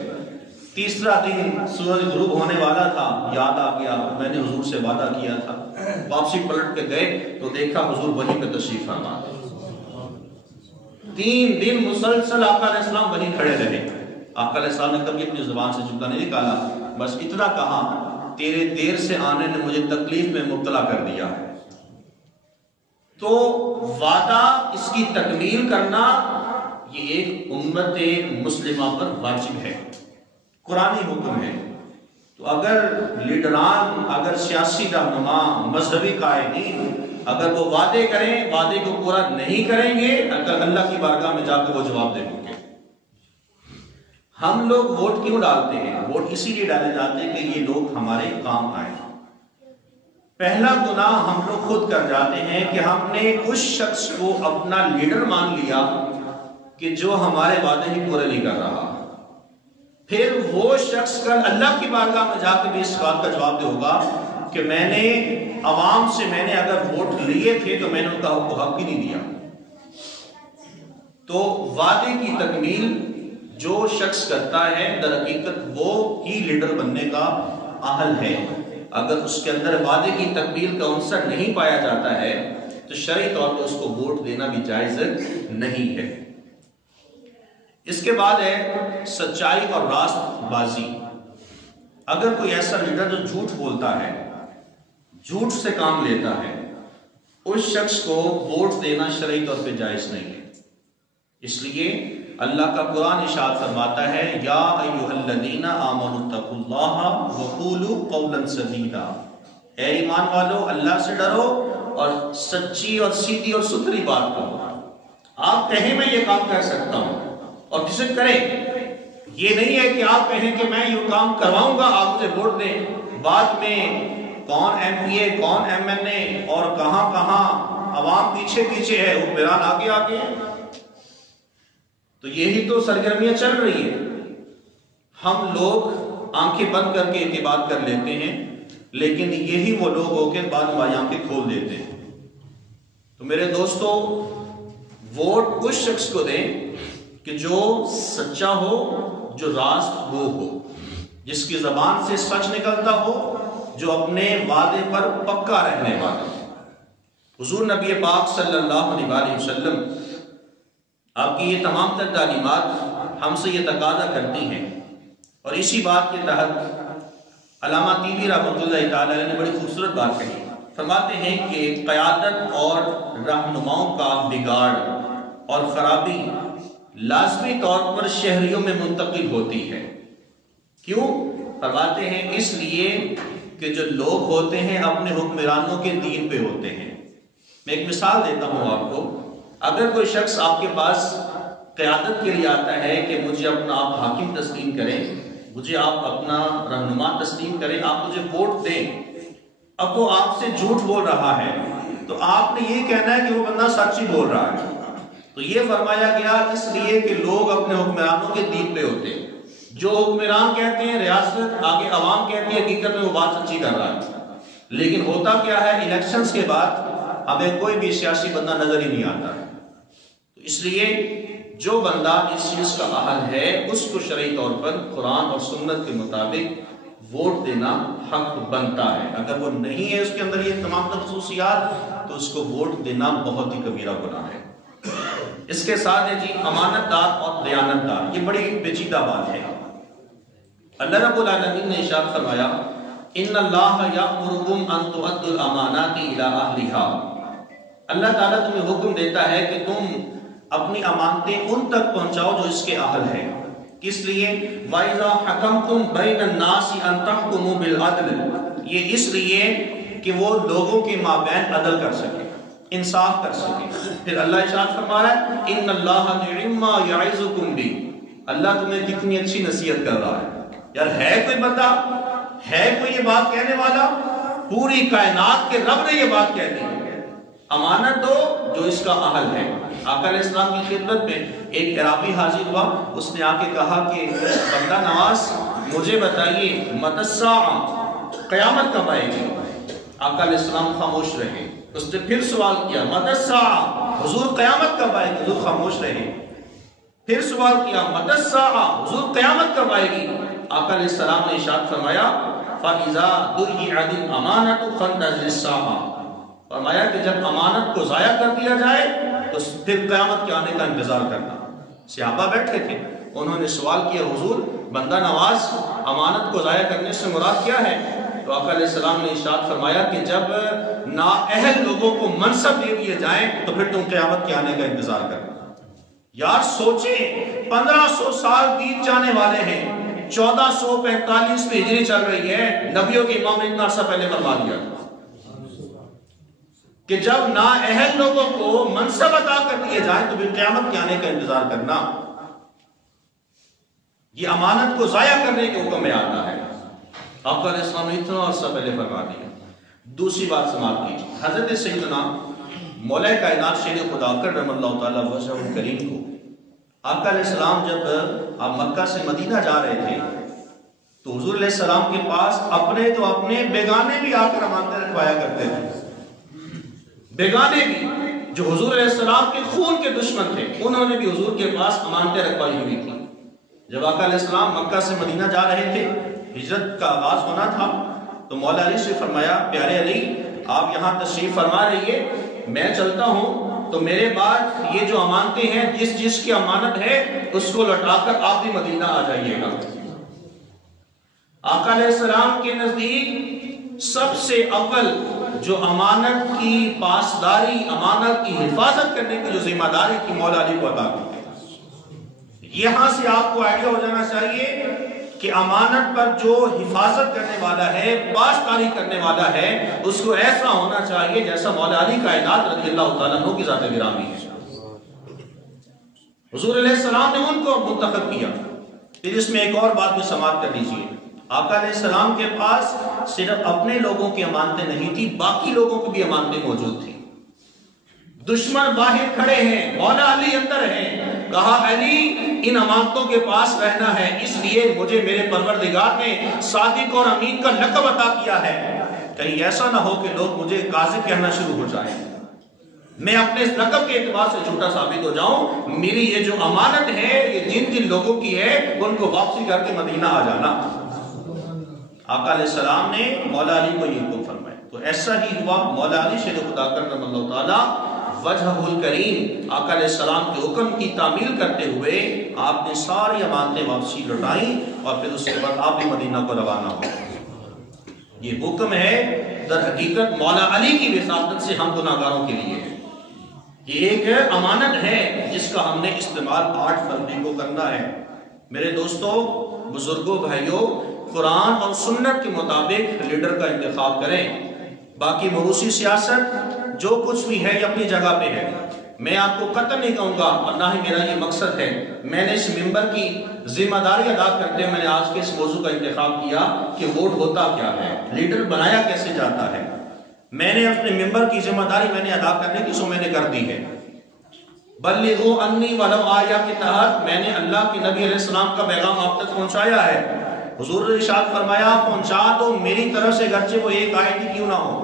تیسرا دن سورج غروب ہونے والا تھا، یاد آ گیا میں نے حضور سے وعدہ کیا تھا۔ واپسی پلٹ کے گئے تو دیکھا حضور وہیں پہ تشریف فرما۔ 3 دن مسلسل آقا علیہ السلام وہیں کھڑے رہے۔ آقا علیہ السلام نے کبھی اپنی زبان سے جملہ نہیں نکالا، بس اتنا کہا تیرے دیر سے آنے نے مجھے تکلیف میں مبتلا کر دیا ہے۔ تو وعدہ، اس کی تکمیل کرنا یہ ایک امت مسلمہ پر واجب ہے، قرآنی حکم ہے۔ تو اگر لیڈران، اگر سیاسی رہنما، مذہبی قائدین اگر وہ وعدے کریں، وعدے کو پورا نہیں کریں گے، اگر اللہ کی بارگاہ میں جا کے وہ جواب دیں گے۔ ہم لوگ ووٹ کیوں ڈالتے ہیں؟ ووٹ اسی لیے ڈالے جاتے ہیں کہ یہ لوگ ہمارے کام آئیں۔ پہلا گناہ ہم لوگ خود کر جاتے ہیں کہ ہم نے اس شخص کو اپنا لیڈر مان لیا کہ جو ہمارے وعدے ہی پورے نہیں کر رہا. پھر وہ شخص کل اللہ کی بارگاہ میں جا کے بھی اس بات کا جواب دے ہوگا کہ میں نے عوام سے اگر ووٹ لیے تھے تو میں نے ان کا حق ہی نہیں دیا. تو وعدے کی تکمیل جو شخص کرتا ہے در حقیقت وہ ہی لیڈر بننے کا اہل ہے. اگر اس کے اندر وعدے کی تکمیل کا عنصر نہیں پایا جاتا ہے تو شرعی طور پر اس کو ووٹ دینا بھی جائز نہیں ہے. اس کے بعد ہے سچائی اور راست بازی. اگر کوئی ایسا لیڈر جو جھوٹ بولتا ہے، جھوٹ سے کام لیتا ہے، اس شخص کو ووٹ دینا شرعی طور پہ جائز نہیں ہے. اس لیے اللہ کا قرآن ارشاد فرماتا ہے یا ایھا الذین آمنوا اتقوا اللہ وقولوا قولا سدیدا، اے ایمان والو اللہ سے ڈرو اور سچی اور سیدھی اور ستھری بات کرو. آپ کہیں میں یہ کام کر سکتا ہوں اور کسی کریں. یہ نہیں ہے کہ آپ کہیں کہ میں یہ کام کرواؤں گا آپ مجھے ووٹ دیں، بعد میں کون ایم پی اے کون ایم این اے اور کہاں کہاں عوام پیچھے پیچھے ہے، حکمران آگے آگے ہیں. تو یہی تو سرگرمیاں چل رہی ہیں. ہم لوگ آنکھیں بند کر کے اعتبار کر لیتے ہیں، لیکن یہی وہ لوگ ہو کے بعد میں آنکھیں کھول دیتے ہیں. تو میرے دوستو، ووٹ اس شخص کو دیں کہ جو سچا ہو، جو راست گو ہو، جس کی زبان سے سچ نکلتا ہو، جو اپنے وعدے پر پکا رہنے والا ہو. حضور نبی پاک صلی اللہ علیہ وسلم آپ کی یہ تمام تر تعلیمات ہم سے یہ تقاضا کرتی ہیں، اور اسی بات کے تحت علامہ طیبی رحمۃ اللہ تعالی علیہ نے بڑی خوبصورت بات کہی. فرماتے ہیں کہ قیادت اور رہنماؤں کا بگاڑ اور خرابی لازمی طور پر شہریوں میں منتقل ہوتی ہے. کیوں؟ فرماتے ہیں اس لیے کہ جو لوگ ہوتے ہیں اپنے حکمرانوں کے دین پہ ہوتے ہیں. میں ایک مثال دیتا ہوں آپ کو. اگر کوئی شخص آپ کے پاس قیادت کے لیے آتا ہے کہ مجھے اپنا آپ حاکم تسلیم کریں، مجھے آپ اپنا رہنما تسلیم کریں، آپ مجھے ووٹ دیں، اب وہ آپ سے جھوٹ بول رہا ہے تو آپ نے یہ کہنا ہے کہ وہ بندہ سچ ہی بول رہا ہے. تو یہ فرمایا گیا اس لیے کہ لوگ اپنے حکمرانوں کے دین پہ ہوتے ہیں. جو حکمران کہتے ہیں ریاست، آگے عوام کہتی ہے، حقیقت میں وہ بات سچی کر رہا ہے. لیکن ہوتا کیا ہے، الیکشنز کے بعد ہمیں کوئی بھی سیاسی بندہ نظر ہی نہیں آتا ہے. تو اس لیے جو بندہ اس چیز کا اہل ہے اس کو شرعی طور پر قرآن اور سنت کے مطابق ووٹ دینا حق بنتا ہے. اگر وہ نہیں ہے اس کے اندر یہ تمام خصوصیات تو اس کو ووٹ دینا بہت ہی کبیرہ گناہ ہے. اس کے ساتھ ہے جی امانت دار اور دیانت دار. یہ بڑی پیچیدہ بات ہے. اللہ رب العالمین نے ارشاد فرمایا ان اللہ یأمرکم ان تؤدوا الامانات الی اہلھا. اللہ تعالیٰ تمہیں حکم دیتا ہے کہ تم اپنی امانتیں ان تک پہنچاؤ جو اس کے اہل ہیں. کس لیے؟ وَإِذَا حَكَمْتُمْ بَيْنَ النَّاسِ أَن تَحْكُمُوا بِالْعَدْلِ. یہ اس لیے کہ وہ لوگوں کے مابین عدل کر سکے، انصاف کر سکے. پھر اللہ ارشاد فرما رہا ہے ان اللہ نعم ما یعظکم بہ. اللہ تمہیں کتنی اچھی نصیحت کر رہا ہے. یار ہے کوئی بندہ، ہے کوئی یہ بات کہنے والا؟ پوری کائنات کے رب نے یہ بات کہہ دی. امانت دو جو اس کا اہل ہے. آقا علیہ السلام کی خدمت میں ایک عرابی حاضر ہوا. اس نے آ کے کہا کہ بندہ نواز مجھے بتائیے متی الساعہ، قیامت کب آئے گی؟ آقا علیہ السلام خاموش رہے. اس نے پھر سوال کیا متی الساعہ، حضور قیامت کب آئے گی؟ حضور خاموش رہے. پھر سوال کیا متی الساعہ، حضور قیامت کب آئے گی؟ آقا علیہ السلام نے ارشاد فرمایا فَإِذَا ضُيِّعَتِ الْأَمَانَةُ فَانْتَظِرِ السَّاعَةَ. فرمایا کہ جب امانت کو ضائع کر دیا جائے تو پھر قیامت کے آنے کا انتظار کرنا. صحابہ بیٹھے تھے، انہوں نے سوال کیا حضور بندہ نواز امانت کو ضائع کرنے سے مراد کیا ہے؟ تو آقا علیہ السلام نے ارشاد فرمایا کہ جب نااہل لوگوں کو منصب دے دیے جائیں تو پھر تم قیامت کے آنے کا انتظار کرنا. یار سوچیں 1500 سال بیت جانے والے ہیں، 1445 میں ہجری چل رہی ہے. نبیوں کے امام نے اتنا عرصہ پہلے فرما دیا کہ جب نااہل لوگوں کو منصب عطا کر دیے جائیں تو پھر قیامت کے آنے کا انتظار کرنا. یہ امانت کو ضائع کرنے کے حکم میں آتا ہے. آقا علیہ السلام نے اتنا عرصہ پہلے فرما دیا. دوسری بات سماعت کیجیے، حضرت سیدنا مولا کائنات شیر خدا رحم اللہ تعالیٰ وجہ کریم کو آقا علیہ السلام جب آپ مکہ سے مدینہ جا رہے تھے تو حضور علیہ السلام کے پاس اپنے تو اپنے بیگانے بھی آ کر امانتیں رکھوایا کرتے تھے، بیگانے بھی جو حضور علیہ السلام کے خون کے دشمن تھے انہوں نے بھی حضور کے پاس امانتیں رکھوائی ہوئی تھی۔ جب آقا علیہ السلام مکہ سے مدینہ جا رہے تھے، ہجرت کا آغاز ہونا تھا، تو مولا علی سے فرمایا پیارے علی آپ یہاں تشریف فرما رہیے، میں چلتا ہوں تو میرے بعد یہ جو امانتیں ہیں جس جس کی امانت ہے اس کو لوٹا کر آپ بھی مدینہ آ جائیے گا۔ آقا علیہ السلام کے نزدیک سب سے اول جو امانت کی پاسداری، امانت کی حفاظت کرنے کی جو ذمہ داری تھی مولا علی کو عطا کی۔ یہاں سے آپ کو آئیڈیا ہو جانا چاہیے کہ امانت پر جو حفاظت کرنے والا ہے، پاسداری کرنے والا ہے، اس کو ایسا ہونا چاہیے جیسا مولا علی کائنات رضی اللہ تعالیٰ عنہ کی ذات گرامی ہے۔ حضور علیہ السلام نے ان کو منتخب کیا۔ پھر اس میں ایک اور بات بھی سماعت کر لیجیے، آقا علیہ السلام کے پاس صرف اپنے لوگوں کی امانتیں نہیں تھی، باقی لوگوں کی بھی امانتیں موجود تھیں۔ دشمن باہر کھڑے ہیں، مولا علی اندر ہیں، کہا علی ان امانتوں کے پاس رہنا ہے، اس لیے مجھے میرے پروردگار نے صادق اور امین کا لقب عطا کیا ہے، کہیں ایسا نہ ہو کہ لوگ مجھے کاذب کہنا شروع ہو جائیں، میں اپنے اس لقب کے اعتبار سے جھوٹا ثابت ہو جاؤں، میری یہ جو امانت ہے یہ جن جن لوگوں کی ہے ان کو واپسی کر کے مدینہ آ جانا۔ آقا علیہ السلام نے مولا علی کو یہ حکم فرمایا، تو ایسا ہی ہوا۔ مولا علی شیر خدا کرم اللہ تعالیٰ وجہ الکریم آقا علیہ السلام کے حکم کی تعمیل کرتے ہوئے آپ نے ساری امانتیں واپسی لوٹائیں اور پھر اس کے بعد آپ بھی مدینہ کو روانہ ہو۔ یہ حکم ہے در حقیقت مولا علی کی وساطت سے ہم گناہگاروں کے لیے ہے، یہ ایک امانت ہے جس کا ہم نے استعمال 8 فروری کو کرنا ہے۔ میرے دوستوں، بزرگوں، بھائیوں، قرآن اور سنت کے مطابق لیڈر کا انتخاب کریں، باقی موروثی سیاست جو کچھ بھی ہے یہ اپنی جگہ پہ ہے۔ میں آپ کو قطع نہیں کہوں گا اور نہ ہی میرا یہ مقصد ہے، میں نے اس ممبر کی ذمہ داری ادا کرتے ہوئے میں نے آج کے اس موضوع کا انتخاب کیا کہ ووٹ ہوتا کیا ہے، لیڈر بنایا کیسے جاتا ہے۔ میں نے اپنے ممبر کی ذمہ داری میں نے ادا کرنے کی سو میں نے کر دی ہے۔ بلغوا انی ولو آیہ کے تحت میں نے اللہ کے نبی علیہ السلام کا پیغام آپ تک پہنچایا ہے۔ حضور نے ارشاد فرمایا پہنچا دو میری طرف سے گرچہ وہ ایک آیت ہی کیوں نہ ہو۔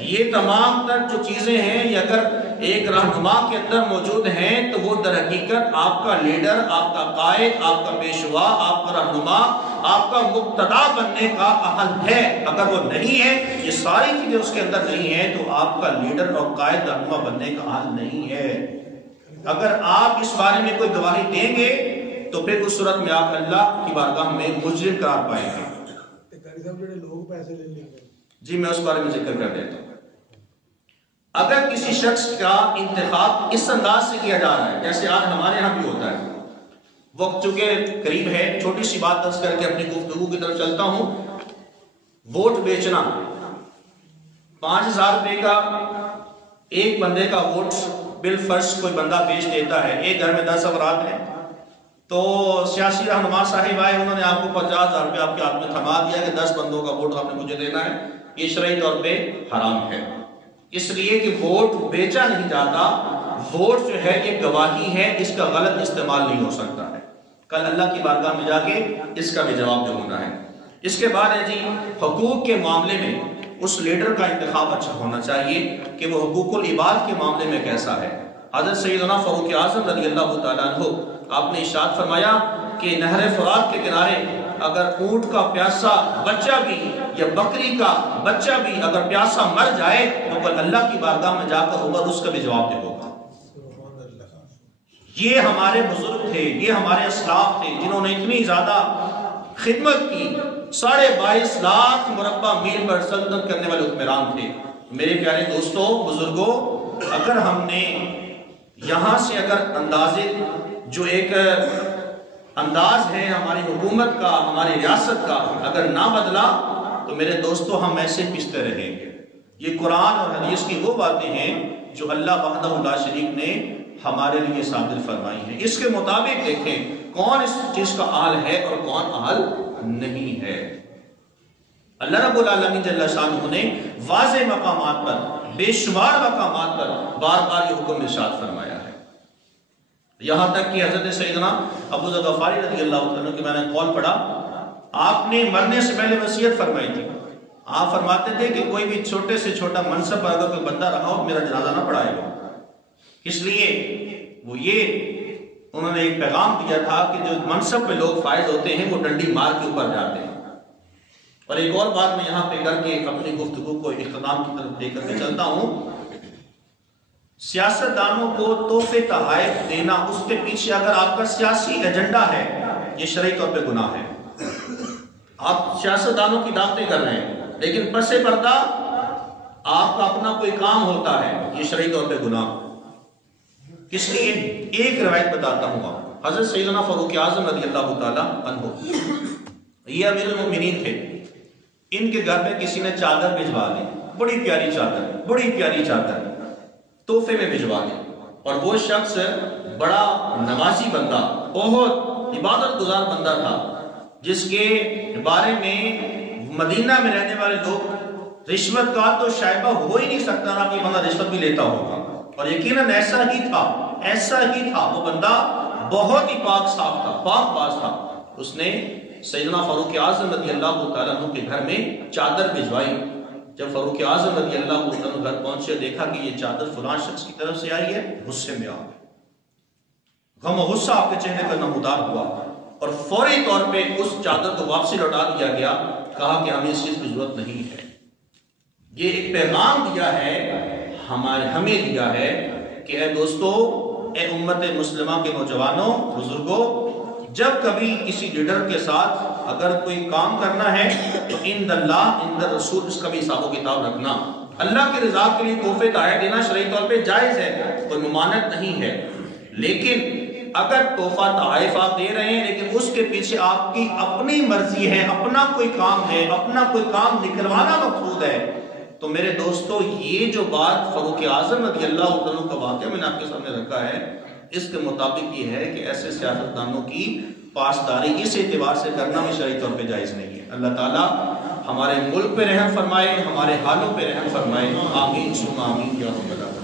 یہ تمام تر جو چیزیں ہیں یہ اگر ایک رہنما کے اندر موجود ہیں تو وہ در حقیقت آپ کا لیڈر، آپ کا قائد، آپ کا پیشوا، آپ کا رہنما، آپ کا مقتدا بننے کا اہل ہے۔ اگر وہ نہیں ہے، یہ ساری چیزیں اس کے اندر نہیں ہیں تو آپ کا لیڈر اور قائد رہنما بننے کا اہل نہیں ہے۔ اگر آپ اس بارے میں کوئی گواہی دیں گے تو پھر اس صورت میں آپ اللہ کی بارگاہ میں مجرم قرار پائیں گے۔ جی میں اس بارے میں ذکر کر دیتا ہوں۔ اگر کسی شخص کا انتخاب اس انداز سے کیا جا رہا ہے جیسے آج ہمارے ہاں بھی ہوتا ہے، وقت چونکہ قریب ہے، چھوٹی سی بات عرض کر کے اپنی گفتگو کی طرف چلتا ہوں۔ ووٹ بیچنا، 5000 روپے کا ایک بندے کا ووٹ بالفرض کوئی بندہ بیچ دیتا ہے، ایک گھر میں 10 افراد ہیں تو سیاسی رہنما صاحب آئے، انہوں نے آپ کو 50,000 روپے آپ کے ہاتھ میں تھما دیا کہ 10 بندوں کا ووٹ آپ نے مجھے دینا ہے، یہ شرعی طور پہ حرام ہے، اس لیے کہ ووٹ بیچا نہیں جاتا، ووٹ جو ہے یہ گواہی ہے، اس کا غلط استعمال نہیں ہو سکتا ہے، کل اللہ کی بارگاہ میں جا کے اس کا بھی جواب جو ہونا ہے۔ اس کے بعد ہے جی حقوق کے معاملے میں اس لیڈر کا انتخاب اچھا ہونا چاہیے کہ وہ حقوق العباد کے معاملے میں کیسا ہے۔ حضرت سیدنا فاروق اعظم رضی اللہ تعالیٰ عنہ آپ نے ارشاد فرمایا کہ نہر فرات کے کنارے اگر اونٹ کا پیاسا بچہ بھی یا بکری کا بچہ بھی اگر پیاسا مر جائے تو کل اللہ کی بارگاہ میں جا کر عمر اس کا بھی جواب دے ہوگا۔ یہ ہمارے بزرگ تھے، یہ ہمارے اسلاف تھے جنہوں نے اتنی زیادہ خدمت کی، 22.5 لاکھ مربع میل پر سلطنت کرنے والے حکمران تھے۔ میرے پیارے دوستوں، بزرگوں، اگر ہم نے یہاں سے اگر اندازے جو ایک انداز ہے ہماری حکومت کا، ہماری ریاست کا اگر نہ بدلا تو میرے دوستوں ہم ایسے پستے رہیں گے۔ یہ قرآن اور حدیث کی وہ باتیں ہیں جو اللہ وحدہ لا شریک نے ہمارے لیے صادر فرمائی ہیں، اس کے مطابق دیکھیں کون اس چیز کا اہل ہے اور کون اہل نہیں ہے۔ اللہ رب العالمین جل شانہ نے واضح مقامات پر، بے شمار مقامات پر بار بار یہ حکم ارشاد فرمایا ہے، یہاں تک کہ حضرت سیدنا ابو ذر غفاری رضی اللہ عنہ کی میں نے قول پڑھا، آپ نے مرنے سے پہلے وصیت فرمائی تھی، آپ فرماتے تھے کہ کوئی بھی چھوٹے سے چھوٹا منصب پر اگر کوئی بندہ رہا ہو میرا جنازہ نہ پڑھائے گا، اس لیے وہ یہ انہوں نے ایک پیغام دیا تھا کہ جو منصب پہ لوگ فائز ہوتے ہیں وہ ڈنڈی مار کے اوپر جاتے ہیں۔ اور ایک اور بات میں یہاں پہ کر کے اپنی گفتگو کو اختتام کی طرف لے کر کے چلتا ہوں، سیاستدانوں کو تحفے تحائف دینا، اس کے پیچھے اگر آپ کا سیاسی ایجنڈا ہے یہ شرعی طور پہ گناہ ہے۔ آپ سیاستدانوں کی دعوتیں کر رہے ہیں لیکن پس پردہ آپ کا اپنا کوئی کام ہوتا ہے، یہ شرعی طور پہ گناہ۔ اس لیے ایک روایت بتاتا ہوں آپ، حضرت سیدنا فاروق اعظم رضی اللہ تعالیٰ عنہ یہ امیر المومنین تھے، ان کے گھر میں کسی نے چادر بھجوا دی، بڑی پیاری چادر، بڑی پیاری چادر تحفے میں بھجوا دی، اور وہ شخص بڑا نمازی بندہ، بہت عبادت گزار بندہ تھا، جس کے بارے میں مدینہ میں رہنے والے لوگ رشوت کا تو شائبہ ہو ہی نہیں سکتا تھا کہ بندہ رشوت بھی لیتا ہوگا، اور یقیناً ایسا ہی تھا وہ بندہ بہت ہی پاک صاف تھا، پاک باز تھا۔ اس نے سیدنا فاروق اعظم رضی اللہ تعالیٰ عنہ کے گھر میں چادر بھجوائی۔ جب فاروق اعظم رضی اللہ تعالیٰ عنہ گھر پہنچے، دیکھا کہ یہ چادر فلاں شخص کی طرف سے آئی ہے، غصے میں آ گئے، غم و غصہ آپ کے چہرے پر نمودار ہوا، اور فوری طور پہ اس چادر کو واپسی لوٹا دیا گیا، کہا کہ ہمیں اس چیز کی ضرورت نہیں ہے۔ یہ ایک پیغام دیا ہے، ہمیں دیا ہے کہ اے دوستو، اے امت مسلمہ کے نوجوانوں، بزرگوں، جب کبھی کسی لیڈر کے ساتھ اگر کوئی کام کرنا ہے تو عند اللہ عند رسول اس کا بھی حساب و کتاب رکھنا۔ اللہ کی رضا کے لیے تحفے تحائف دینا شرعی طور پہ جائز ہے، کوئی ممانعت نہیں ہے، لیکن اگر تحفہ تحائف آپ دے رہے ہیں لیکن اس کے پیچھے آپ کی اپنی مرضی ہے، اپنا کوئی کام ہے، اپنا کوئی کام نکلوانا مقصود ہے، تو میرے دوستو یہ جو بات فاروق اعظم رضی اللہ عنہ کا واقعہ میں نے آپ کے سامنے رکھا ہے، اس کے مطابق یہ ہے کہ ایسے سیاستدانوں کی پاسداری اس اعتبار سے کرنا بھی شرعی طور پہ جائز نہیں ہے۔ اللہ تعالیٰ ہمارے ملک پہ رحم فرمائے، ہمارے حالوں پہ رحم فرمائے، آمین ثم آمین یا رب العالمین۔